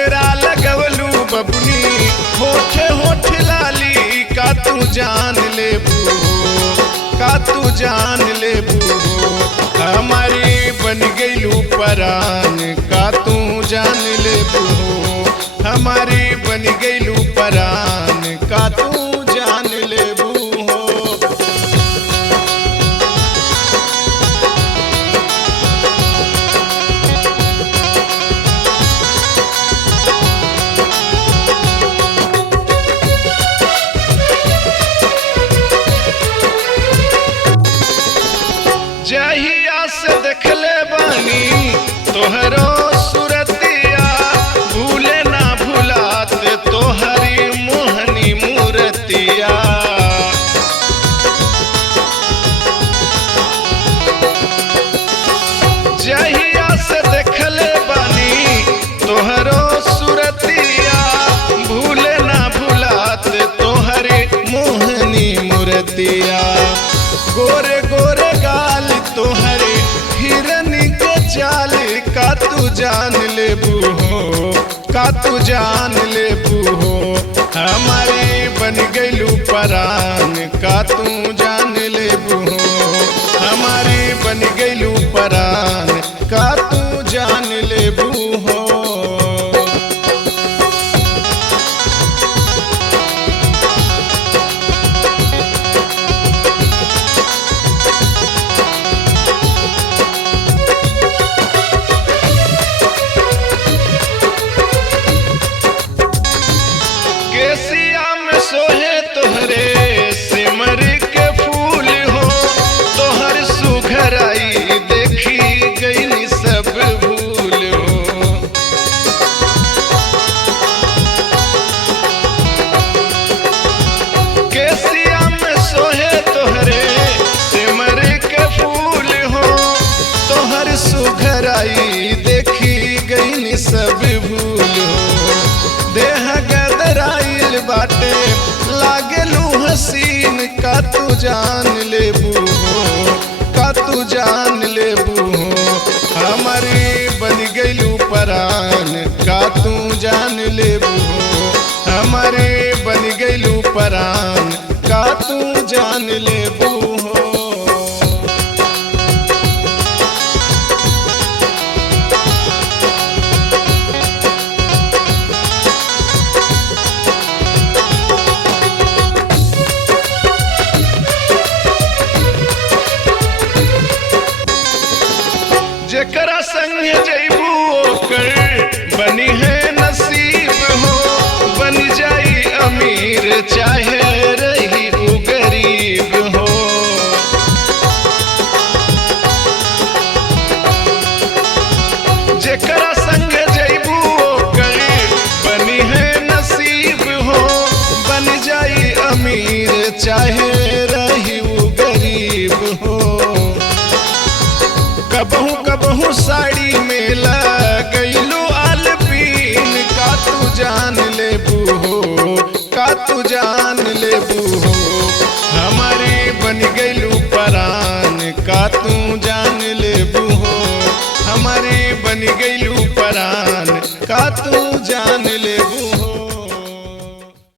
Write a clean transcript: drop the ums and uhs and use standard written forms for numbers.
गजरा लगवलू बबनी होठे होठ लाली का तू जान लेबू का तू जान लेबू हमारी बन गईलू परान का तू जान लेबू हमारी बन गईलू परान का तू जान लेबू जहिया से देखले बानी तोहरो सूरतिया भूले ना भुलात तोहरी मोहनी मूरतिया जहिया से देखले बानी तोहरो सूरतिया भूले ना भुलात तोहरी मोहनी मूरतिया गोरे गोरे गाल तोहरे हिरनी के चाल का तू जान लेबू हो का तू जान लेबू हो हमारी बन गईलू परान का तू जान लेबू हो हमारी बन गईलू परान का तू जान लेबू हो केसिया में सोहे तोहरे सिमर के फूल हो तोहर सुघराई देखी गई सब भूल हो केसिया में सोहे तोहरे सिमर के फूल हो तोहर सुघराई देखी गई सब भूल हो देह गदराइल बाटे लागलू हसीन का तू जान लेबू का तू जान लेबू हमारी बन गईलू परान का तू जान लेबू हमारी बन गईलू परान का तू जान लेबू जेकरा संग जैबू ओकर बनी है नसीब हो बन जाई अमीर चाहे रही उ गरीब हो जेकरा संग जैबू ओकर बनी है नसीब हो बन जाई अमीर चाहे रही उ गरीब हो कबहू कबहू साड़ी में लगैलू आलपीन का तू जान लेबू हो का तू जान लेबू हो हमारी बन गईलू परान का तू जान लेबू हो हमारी बन गईलू परान का तू जान ले